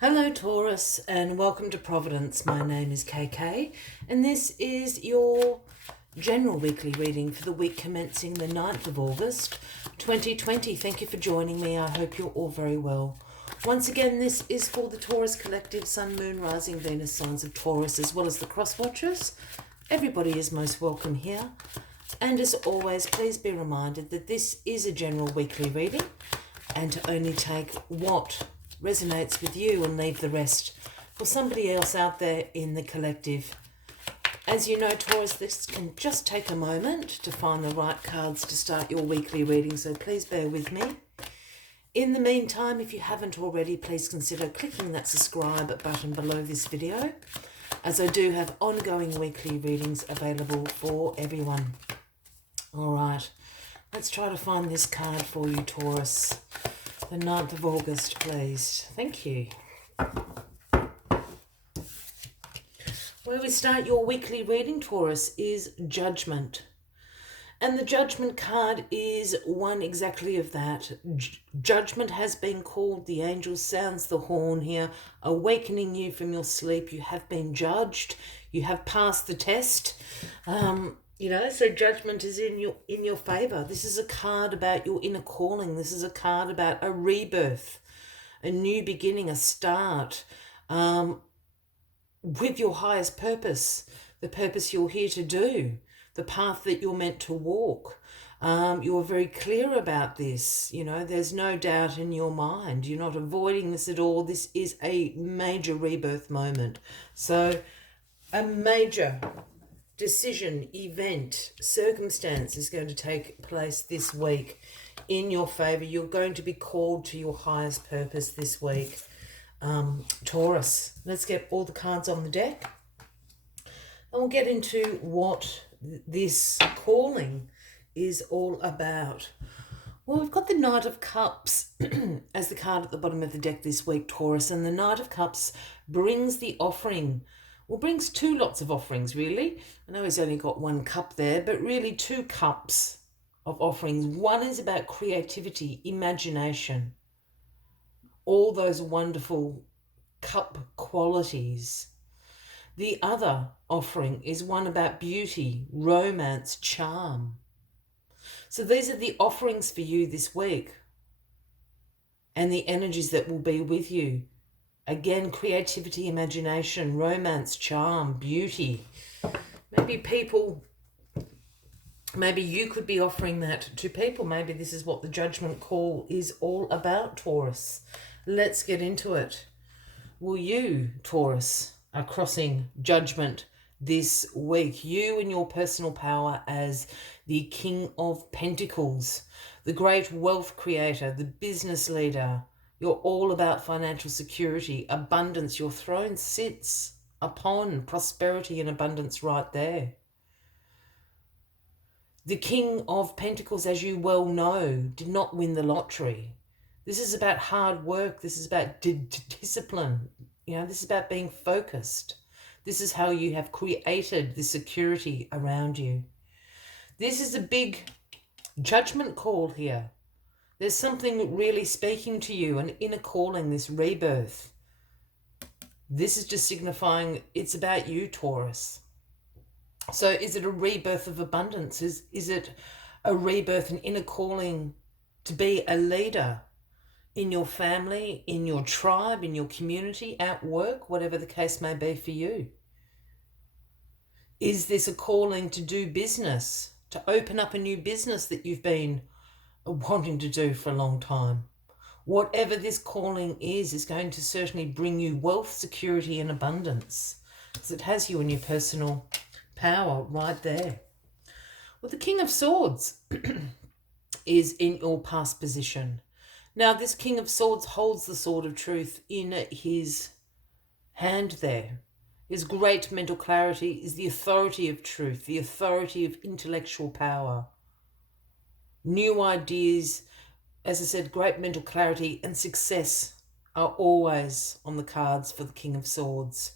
Hello Taurus and welcome to Providence. My name is KK and this is your general weekly reading for the week commencing the 9th of August 2020. Thank you for joining me. I hope you're all very well. Once again, this is for the Taurus Collective, Sun, Moon, Rising, Venus signs of Taurus, as well as the cross watchers. Everybody is most welcome here. And as always, please be reminded that this is a general weekly reading and to only take what resonates with you and leave the rest for somebody else out there in the collective. As you know, Taurus, this can just take a moment to find the right cards to start your weekly reading, so please bear with me. In the meantime, if you haven't already, please consider clicking that subscribe button below this video, as I do have ongoing weekly readings available for everyone. All right, let's try to find this card for you, Taurus. The 9th of August, please. Thank you. Where we start your weekly reading, Taurus, is Judgment. And the Judgment card is one exactly of that. Judgment has been called. The angel sounds the horn here, awakening you from your sleep. You have been judged. You have passed the test. So judgment is in your favor. This is a card about your inner calling. This is a card about a rebirth, a new beginning, a start, with your highest purpose, the purpose you're here to do, the path that you're meant to walk. You're very clear about this. There's no doubt in your mind. You're not avoiding this at all. This is a major rebirth moment. So a major decision, event, circumstance is going to take place this week in your favor. You're going to be called to your highest purpose this week, Taurus. Let's get all the cards on the deck and we'll get into what this calling is all about. Well, we've got the Knight of Cups as the card at the bottom of the deck this week, Taurus, and the Knight of Cups brings the offering. Well, brings two lots of offerings, really. I know he's only got one cup there, but really two cups of offerings. One is about creativity, imagination, all those wonderful cup qualities. The other offering is one about beauty, romance, charm. So these are the offerings for you this week and the energies that will be with you. Again, creativity, imagination, romance, charm, beauty. Maybe you could be offering that to people. Maybe this is what the judgment call is all about, Taurus. Let's get into it. Well, you, Taurus, are crossing judgment this week. You and your personal power as the King of Pentacles, the great wealth creator, the business leader. You're all about financial security, abundance. Your throne sits upon prosperity and abundance right there. The King of Pentacles, as you well know, did not win the lottery. This is about hard work. This is about discipline. This is about being focused. This is how you have created the security around you. This is a big judgment call here. There's something really speaking to you, an inner calling, this rebirth. This is just signifying it's about you, Taurus. So is it a rebirth of abundance? Is it a rebirth, an inner calling to be a leader in your family, in your tribe, in your community, at work, whatever the case may be for you? Is this a calling to do business, to open up a new business that you've been wanting to do for a long time? Whatever this calling is going to certainly bring you wealth, security and abundance, because it has you in your personal power right there. Well, the King of Swords is in your past position. Now, this King of Swords holds the sword of truth in his hand there. His great mental clarity is the authority of truth, the authority of intellectual power. New ideas, as I said, great mental clarity and success are always on the cards for the King of Swords.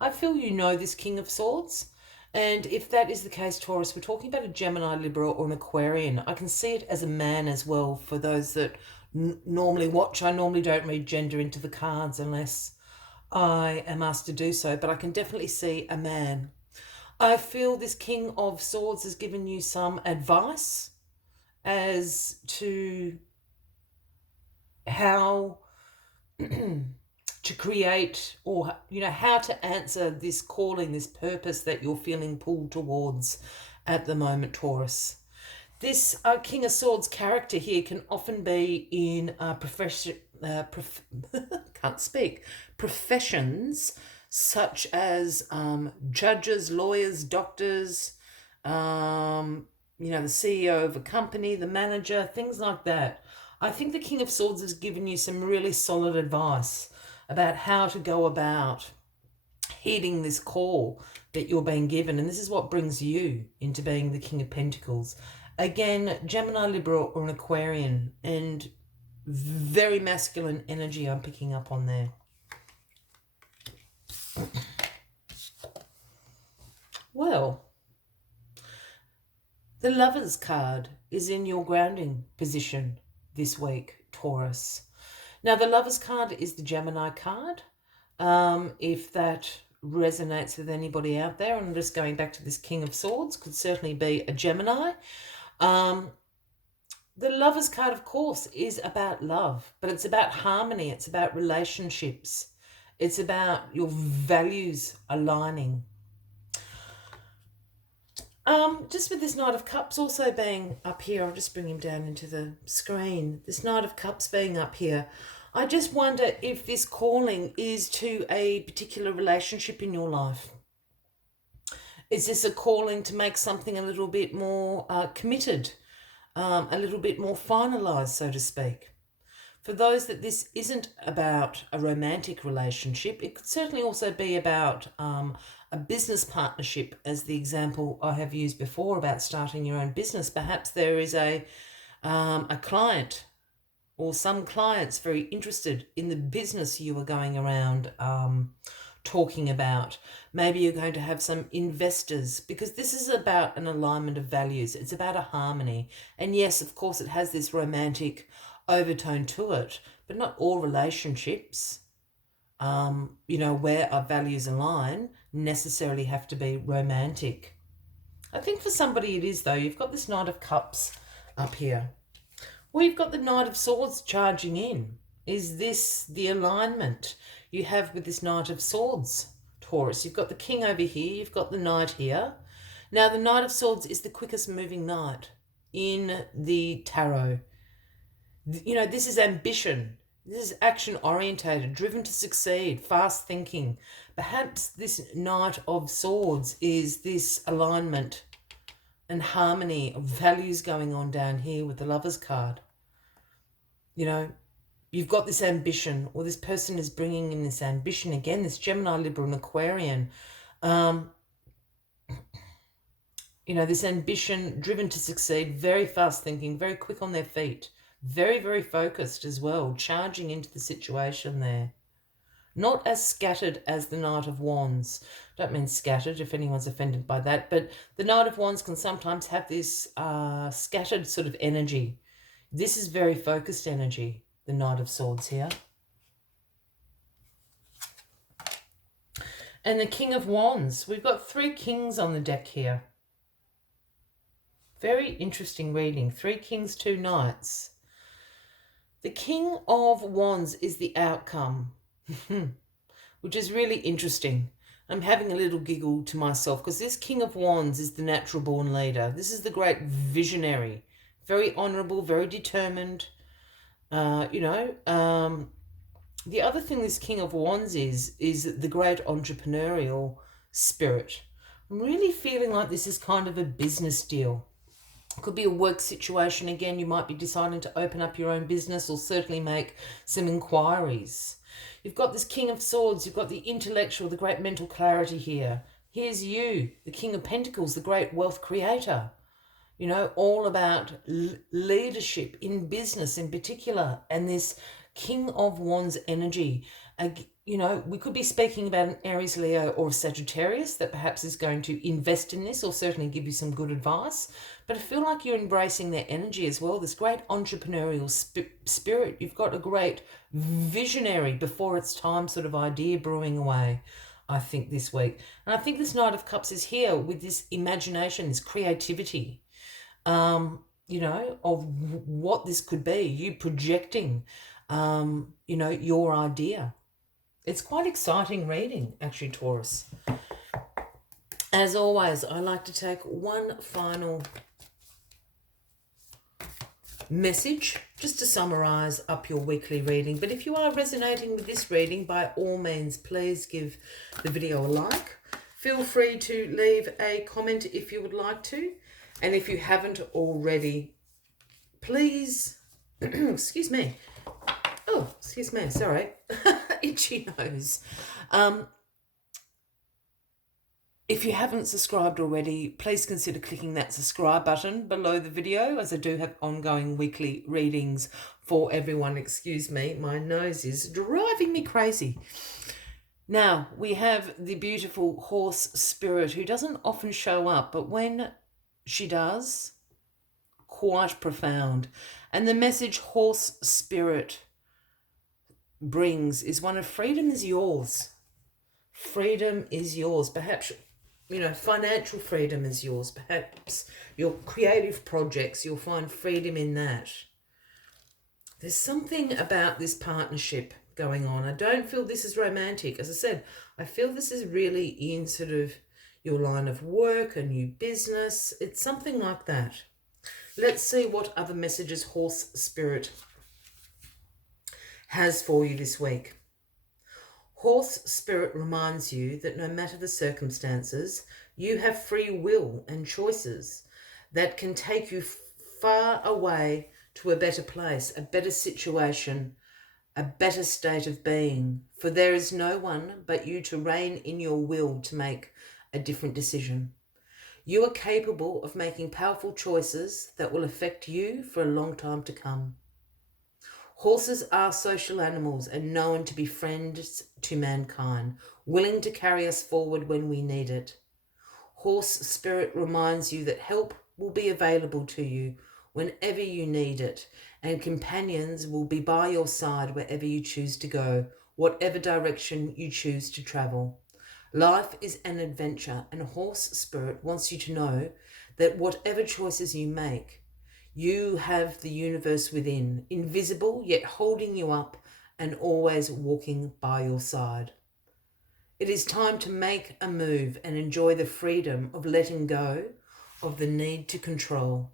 I feel you know this King of Swords. And if that is the case, Taurus, we're talking about a Gemini, Libra or an Aquarian. I can see it as a man as well for those that normally watch. I normally don't read gender into the cards unless I am asked to do so, but I can definitely see a man. I feel this King of Swords has given you some advice as to how to create, or how to answer this calling, this purpose that you're feeling pulled towards at the moment, Taurus. This King of Swords character here can often be in can't speak, professions such as judges, lawyers, doctors, the CEO of a company, the manager, things like that. I think the King of Swords has given you some really solid advice about how to go about heeding this call that you're being given. And this is what brings you into being the King of Pentacles. Again, Gemini, Libra, or an Aquarian, and very masculine energy I'm picking up on there. Well, the Lovers card is in your grounding position this week, Taurus. Now, the Lovers card is the Gemini card. If that resonates with anybody out there, and I'm just going back to this King of Swords, could certainly be a Gemini. The Lovers card, of course, is about love, but it's about harmony. It's about relationships. It's about your values aligning. Just with this Knight of Cups also being up here, I'll just bring him down into the screen. This Knight of Cups being up here, I just wonder if this calling is to a particular relationship in your life. Is this a calling to make something a little bit more committed, a little bit more finalised, so to speak? For those that this isn't about a romantic relationship, it could certainly also be about a business partnership, as the example I have used before about starting your own business. Perhaps there is a client or some clients very interested in the business you are going around talking about. Maybe you're going to have some investors, because this is about an alignment of values. It's about a harmony. And yes, of course, it has this romantic overtone to it, but not all relationships, where our values align, necessarily have to be romantic. I think for somebody it is, though. You've got this Knight of Cups up here. Well, you've got the Knight of Swords charging in. Is this the alignment you have with this Knight of Swords, Taurus? You've got the King over here. You've got the Knight here. Now, the Knight of Swords is the quickest moving knight in the tarot. This is ambition. This is action orientated, driven to succeed, fast thinking. Perhaps this Knight of Swords is this alignment and harmony of values going on down here with the Lovers card. You've got this ambition, or this person is bringing in this ambition. Again, this Gemini, Libra, and Aquarian. This ambition, driven to succeed, very fast thinking, very quick on their feet, very, very focused as well, charging into the situation there. Not as scattered as the Knight of Wands. Don't mean scattered, if anyone's offended by that, but the Knight of Wands can sometimes have this scattered sort of energy. This is very focused energy, the Knight of Swords here. And the King of Wands. We've got 3 kings on the deck here. Very interesting reading. 3 kings, 2 knights. The King of Wands is the outcome, which is really interesting. I'm having a little giggle to myself, because this King of Wands is the natural born leader. This is the great visionary, very honourable, very determined. The other thing this King of Wands is the great entrepreneurial spirit. I'm really feeling like this is kind of a business deal. It could be a work situation. Again, you might be deciding to open up your own business, or certainly make some inquiries. You've got this King of Swords. You've got the intellectual, the great mental clarity here. Here's you, the King of Pentacles, the great wealth creator. All about leadership in business in particular, and this King of Wands energy. You know, we could be speaking about an Aries, Leo, or a Sagittarius that perhaps is going to invest in this or certainly give you some good advice. But I feel like you're embracing their energy as well. This great entrepreneurial spirit. You've got a great visionary before it's time sort of idea brewing away, I think, this week. And I think this Knight of Cups is here with this imagination, this creativity, you know, of what this could be. You projecting, you know, your idea. It's quite exciting reading, actually, Taurus. As always, I like to take one final message just to summarize up your weekly reading. But if you are resonating with this reading, by all means, please give the video a like. Feel free to leave a comment if you would like to. And if you haven't already, please, excuse me. Oh, excuse me, sorry. Itchy nose. If you haven't subscribed already, please consider clicking that subscribe button below the video, as I do have ongoing weekly readings for everyone. Excuse me, my nose is driving me crazy. Now, we have the beautiful horse spirit who doesn't often show up, but when she does, quite profound. And the message horse spirit brings is one of freedom is yours. Freedom is yours. Perhaps, you know, financial freedom is yours. Perhaps your creative projects, you'll find freedom in that. There's something about this partnership going on. I don't feel this is romantic. As I said, I feel this is really in sort of your line of work, a new business. It's something like that. Let's see what other messages horse spirit has for you this week. Horse spirit reminds you that no matter the circumstances, you have free will and choices that can take you far away to a better place, a better situation, a better state of being. For there is no one but you to rein in your will to make a different decision. You are capable of making powerful choices that will affect you for a long time to come. Horses are social animals and known to be friends to mankind, willing to carry us forward when we need it. Horse spirit reminds you that help will be available to you whenever you need it, and companions will be by your side wherever you choose to go, whatever direction you choose to travel. Life is an adventure, and horse spirit wants you to know that whatever choices you make, you have the universe within, invisible yet holding you up and always walking by your side. It is time to make a move and enjoy the freedom of letting go of the need to control.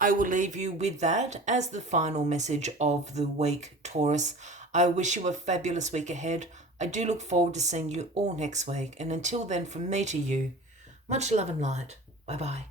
I will leave you with that as the final message of the week, Taurus. I wish you a fabulous week ahead. I do look forward to seeing you all next week. And until then, from me to you, much love and light. Bye-bye.